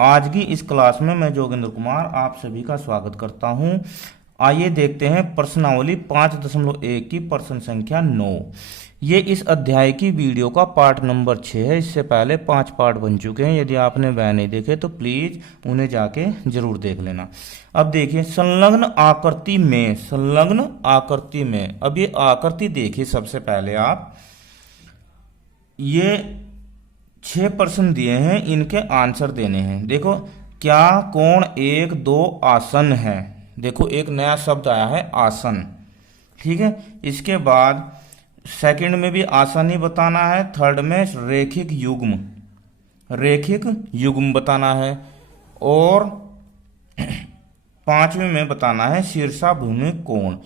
आज की इस क्लास में मैं जोगेंद्र कुमार आप सभी का स्वागत करता हूं। आइए देखते हैं प्रश्नावली 5.1 की प्रश्न संख्या 9। ये इस अध्याय की वीडियो का पार्ट नंबर 6 है। इससे पहले 5 पार्ट बन चुके हैं। यदि आपने वह नहीं देखे तो प्लीज उन्हें जाके जरूर देख लेना। अब देखिए संलग्न आकृति में अब ये आकृति देखिए। सबसे पहले आप ये 6 प्रश्न दिए हैं, इनके आंसर देने हैं। देखो क्या कोण 1 2 आसन है। देखो एक नया शब्द आया है आसन, ठीक है। इसके बाद सेकंड में भी आसन ही बताना है। थर्ड में रेखिक युग्म बताना है। और पांचवें में बताना है शीर्षाभूमि कोण।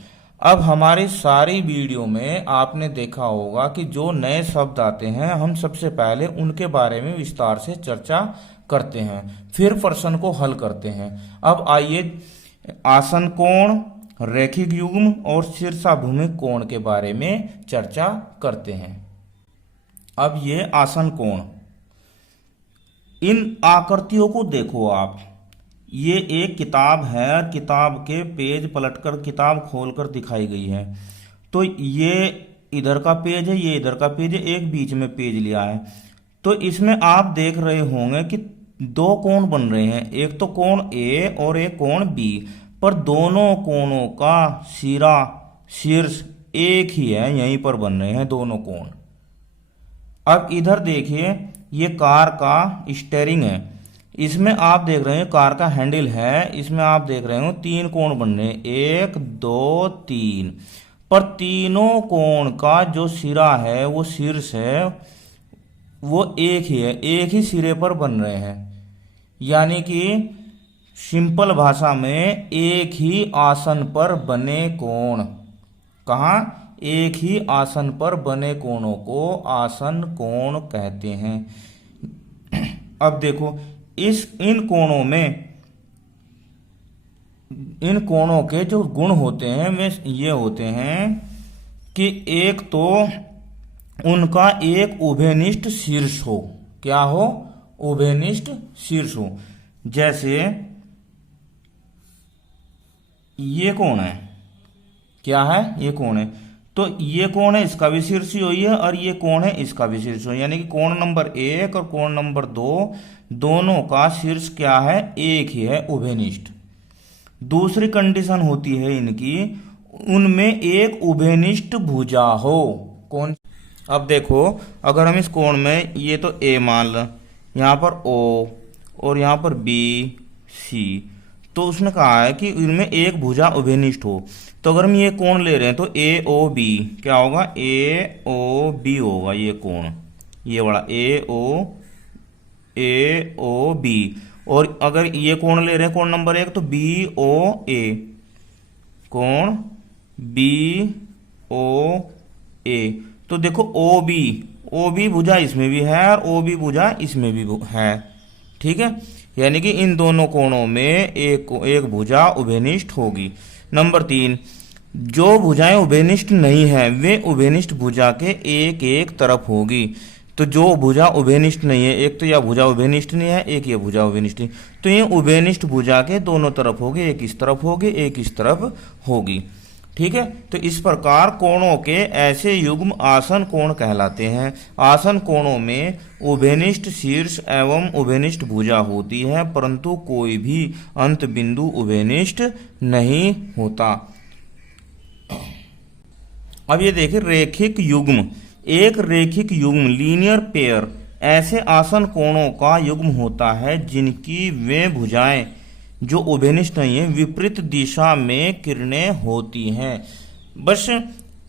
अब हमारी सारी वीडियो में आपने देखा होगा कि जो नए शब्द आते हैं हम सबसे पहले उनके बारे में विस्तार से चर्चा करते हैं, फिर प्रश्न को हल करते हैं। अब आइए आसन कोण, रैखिक युग्म और शीर्षाभूमि कोण के बारे में चर्चा करते हैं। अब ये आसन कोण, इन आकृतियों को देखो आप। ये एक किताब है, किताब के पेज पलटकर किताब खोलकर दिखाई गई है। तो ये इधर का पेज है, ये इधर का पेज है, एक बीच में पेज लिया है। तो इसमें आप देख रहे होंगे कि दो कोण बन रहे हैं, एक तो कोण ए और एक कोण बी। पर दोनों कोणों का शीर्ष एक ही है, यहीं पर बन रहे हैं दोनों कोण। अब इधर देखिए ये कार का स्टीयरिंग है, इसमें आप देख रहे हैं कार का हैंडल है। इसमें आप देख रहे हो 3 कोण बन रहे हैं, 1 2 3। पर तीनों कोण का जो सिरा है, वो शीर्ष है, वो एक ही है, एक ही सिरे पर बन रहे हैं। यानी कि सिंपल भाषा में एक ही आसन पर बने कोण, कहाँ, एक ही आसन पर बने कोणों को आसन कोण कहते हैं। अब देखो इन कोणों के जो गुण होते हैं वे ये होते हैं कि एक तो उनका एक उभयनिष्ठ शीर्ष हो। क्या हो? उभयनिष्ठ शीर्ष हो। जैसे ये कोण है, क्या है? ये कोण है। तो ये कोण है, इसका भी शीर्ष ही है, और ये कोण है, इसका भी शीर्ष है। यानी कि कोण नंबर 1 और कोण नंबर 2 दोनों का शीर्ष क्या है? एक ही है, उभयनिष्ठ। दूसरी कंडीशन होती है इनकी, उनमें एक उभयनिष्ठ भुजा हो। कौन? अब देखो अगर हम इस कोण में ये तो ए मान लें, यहां पर ओ और यहां पर बी सी, तो उसने कहा है कि इनमें एक भुजा उभयनिष्ठ हो। तो अगर हम ये कोण ले रहे हैं तो ए ओ बी क्या होगा? ए ओ बी होगा ये कोण, ये वाला ए ओ बी। और अगर ये कोण ले रहे हैं कोण नंबर 1 तो बी ओ ए, कोण बी ओ ए। तो देखो ओ बी भुजा इसमें भी है और ओ बी भुजा इसमें भी है, ठीक है। यानी कि इन दोनों कोणों में एक भुजा उभयनिष्ठ होगी। नंबर 3, जो भुजाएं उभयनिष्ठ नहीं है वे उभयनिष्ठ भुजा के एक एक तरफ होगी। तो जो भुजा उभयनिष्ठ नहीं है, एक तो यह भुजा उभयनिष्ठ नहीं है, एक ये भुजा उभयनिष्ठ नहीं, तो ये उभयनिष्ठ भुजा के दोनों तरफ होगी, एक इस तरफ होगी, एक इस तरफ होगी, ठीक है। तो इस प्रकार कोणों के ऐसे युग्म आसन कोण कहलाते हैं। आसन कोणों में उभयनिष्ठ शीर्ष एवं उभयनिष्ठ भुजा होती है, परंतु कोई भी अंत बिंदु उभयनिष्ठ नहीं होता। अब ये देखिए रेखिक युग्म। एक रेखिक युग्म लीनियर पेयर ऐसे आसन कोणों का युग्म होता है जिनकी वे भुजाएं जो उभयनिष्ठ नहीं है विपरीत दिशा में किरणें होती हैं। बस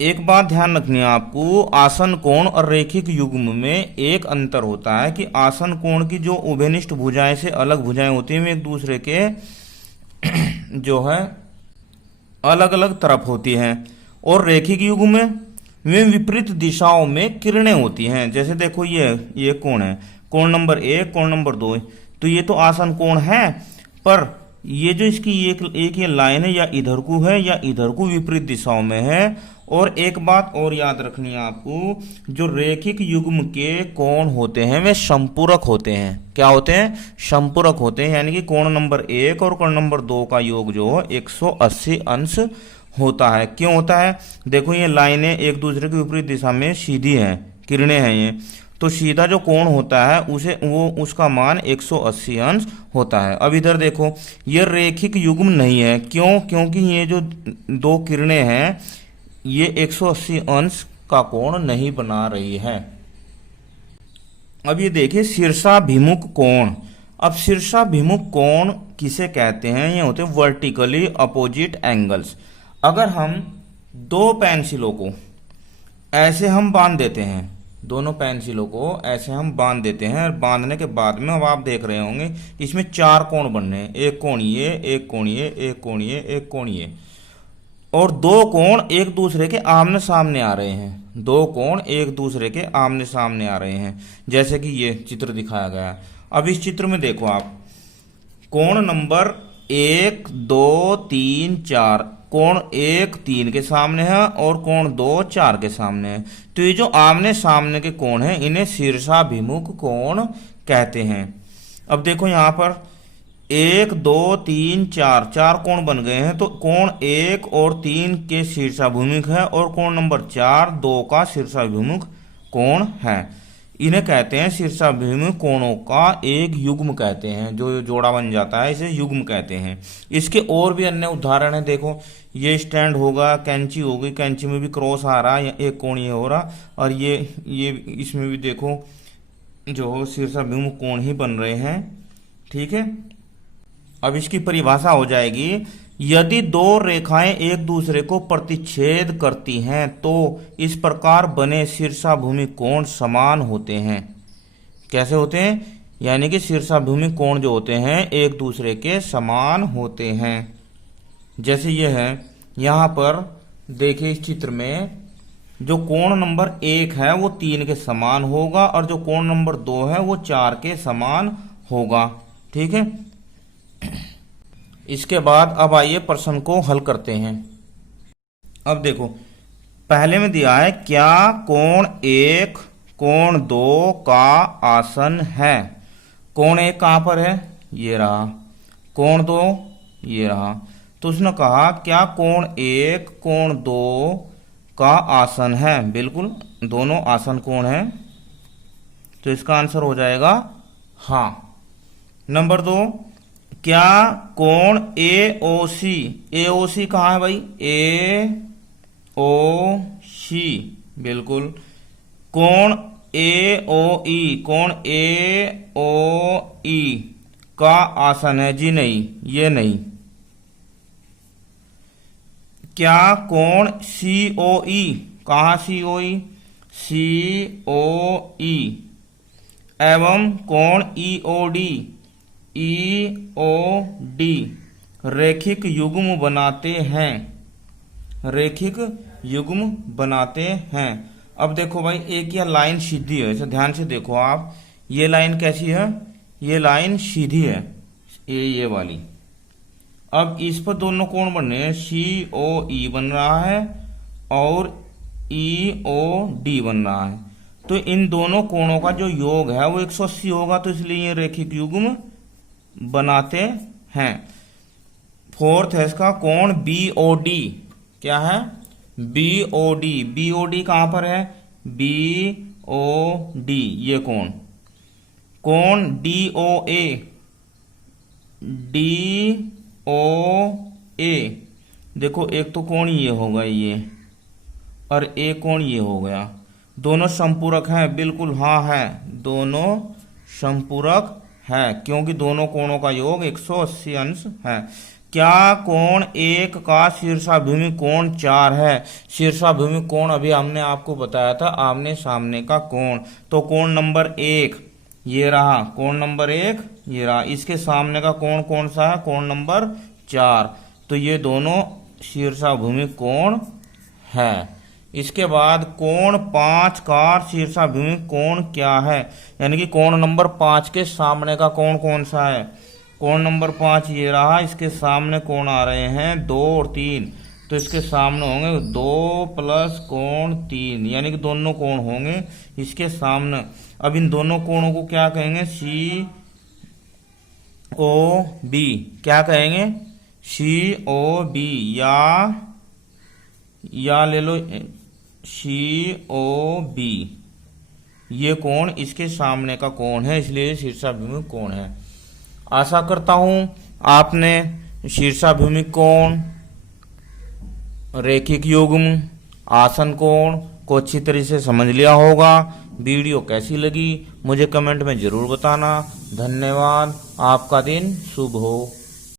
एक बात ध्यान रखनी है आपको, आसन कोण और रेखिक युग्म में एक अंतर होता है कि आसन कोण की जो उभयनिष्ठ भुजाएं से अलग भुजाएं होती हैं वे एक दूसरे के जो है अलग अलग तरफ होती हैं, और रेखिक युग्म में वे विपरीत दिशाओं में किरणें होती हैं। जैसे देखो ये कोण है, कोण नंबर 1 कोण नंबर 2, तो ये तो आसन कोण है, पर ये जो इसकी एक ये लाइन है या इधर को है या इधर को विपरीत दिशाओं में है, और एक बात और याद रखनी है आपको, जो रेखिक युग्म के कोण होते हैं वे संपूरक होते हैं। क्या होते हैं? संपूरक होते हैं, यानी कि कोण नंबर 1 और कोण नंबर 2 का योग जो 180 अंश होता है। क्यों होता है? देखो ये लाइनें एक दूसरे की विपरीत दिशा में सीधी हैं, किरणें हैं ये, तो सीधा जो कोण होता है उसका मान 180 अंश होता है। अब इधर देखो, ये रेखिक युग्म नहीं है। क्यों? क्योंकि ये जो दो किरणें हैं ये 180 अंश का कोण नहीं बना रही है। अब ये देखिए शीर्षाभिमुख कोण। अब शीर्षाभिमुख कोण किसे कहते हैं? ये होते हैं वर्टिकली अपोजिट एंगल्स। अगर हम दो पेंसिलों को ऐसे हम बांध देते हैं, दोनों पेंसिलों को ऐसे हम बांध देते हैं, और बांधने के बाद में अब आप देख रहे होंगे इसमें 4 कोण बन रहे हैं, एक कोण ये, एक कोण ये, एक कोण ये, एक कोण ये, और दो कोण एक दूसरे के आमने सामने आ रहे हैं। दो कोण एक दूसरे के आमने सामने आ रहे हैं, जैसे कि ये चित्र दिखाया गया है। अब इस चित्र में देखो आप, कोण नंबर 1 2 3 4, कोण 1 3 के सामने है और कोण 2 4 के सामने है। तो ये जो आमने सामने के कोण हैं इन्हें शीर्षाभिमुख कोण कहते हैं। अब देखो यहाँ पर 1 2 3 4 4 कोण बन गए हैं, तो कोण 1 और 3 के शीर्षाभिमुख है और कोण नंबर 4 2 का शीर्षाभिमुख कोण है। इन्हें कहते हैं शीर्षाभिमुख कोणों का एक युग्म कहते हैं। जो जोड़ा बन जाता है इसे युग्म कहते हैं। इसके और भी अन्य उदाहरण है। देखो ये स्टैंड होगा, कैंची होगी, कैंची में भी क्रॉस आ रहा है, एक कोण ये हो रहा, और ये इसमें भी देखो जो शीर्षाभिमुख कोण ही बन रहे हैं। ठीक है, अब इसकी परिभाषा हो जाएगी, यदि दो रेखाएं एक दूसरे को प्रतिच्छेद करती हैं तो इस प्रकार बने शीर्षाभिमुख कोण समान होते हैं। कैसे होते हैं? यानी कि शीर्षाभिमुख कोण जो होते हैं एक दूसरे के समान होते हैं। जैसे यह है, यहाँ पर देखिए इस चित्र में जो कोण नंबर 1 है वो 3 के समान होगा और जो कोण नंबर 2 है वो 4 के समान होगा। ठीक है, इसके बाद अब आइए प्रश्न को हल करते हैं। अब देखो पहले में दिया है, क्या कोण 1 कोण 2 का आसन है? कोण 1 कहां पर है? ये रहा। कोण 2 ये रहा। तो उसने कहा क्या कोण 1 कोण 2 का आसन है? बिल्कुल, दोनों आसन कोण है, तो इसका आंसर हो जाएगा हाँ। नंबर 2, क्या कोण AOC, AOC कहाँ है भाई? AOC, बिल्कुल। कोण AOE, कोण AOE का आसन है? जी नहीं, ये नहीं। क्या कोण COE, कहाँ COE? COE एवं कोण EOD, EOD रेखिक युग्म बनाते हैं? रेखिक युग्म बनाते हैं। अब देखो भाई, एक यह लाइन सीधी है, इसे ध्यान से देखो आप। ये लाइन कैसी है? ये लाइन सीधी है, ये वाली। अब इस पर दोनों कोण बन रहे हैं, COE बन रहा है और EOD बन रहा है। तो इन दोनों कोणों का जो योग है वो 180 होगा, तो इसलिए ये रेखिक युग्म बनाते हैं। फोर्थ है इसका कोण BOD। क्या है? BOD। BOD कहां पर है? BOD, ये कोण। कोण DOA, DOA, देखो एक तो कोण ये होगा ये, और एक कोण ये हो गया। दोनों संपूरक हैं? बिल्कुल हाँ है, दोनों संपूरक है, क्योंकि दोनों कोणों का योग 180 अंश है। क्या कोण 1 का शीर्षाभिमुख कोण 4 है? शीर्षाभिमुख कोण अभी हमने आपको बताया था आमने सामने का कोण। तो कोण नंबर 1 ये रहा, कोण नंबर 1 ये रहा, इसके सामने का कोण कौन सा है? कोण नंबर 4। तो ये दोनों शीर्षाभिमुख कोण है। इसके बाद कोण 5 का शीर्षाभिमुख कोण क्या है? यानी कि कोण नंबर 5 के सामने का कोण कौन सा है? कोण नंबर 5 ये रहा, इसके सामने कोण आ रहे हैं 2 और 3। तो इसके सामने होंगे 2 प्लस कोण 3, यानी कि दोनों कोण होंगे इसके सामने। अब इन दोनों कोणों को क्या कहेंगे? सी ओ बी। क्या कहेंगे? सी ओ बी, या ले लो सी ओ बी। ये कोण इसके सामने का कोण है, इसलिए शीर्षाभिमुख कोण है। आशा करता हूं आपने शीर्षाभिमुख कोण, रैखिक युग्म, आसन कोण को अच्छी तरह से समझ लिया होगा। वीडियो कैसी लगी मुझे कमेंट में जरूर बताना। धन्यवाद। आपका दिन शुभ हो।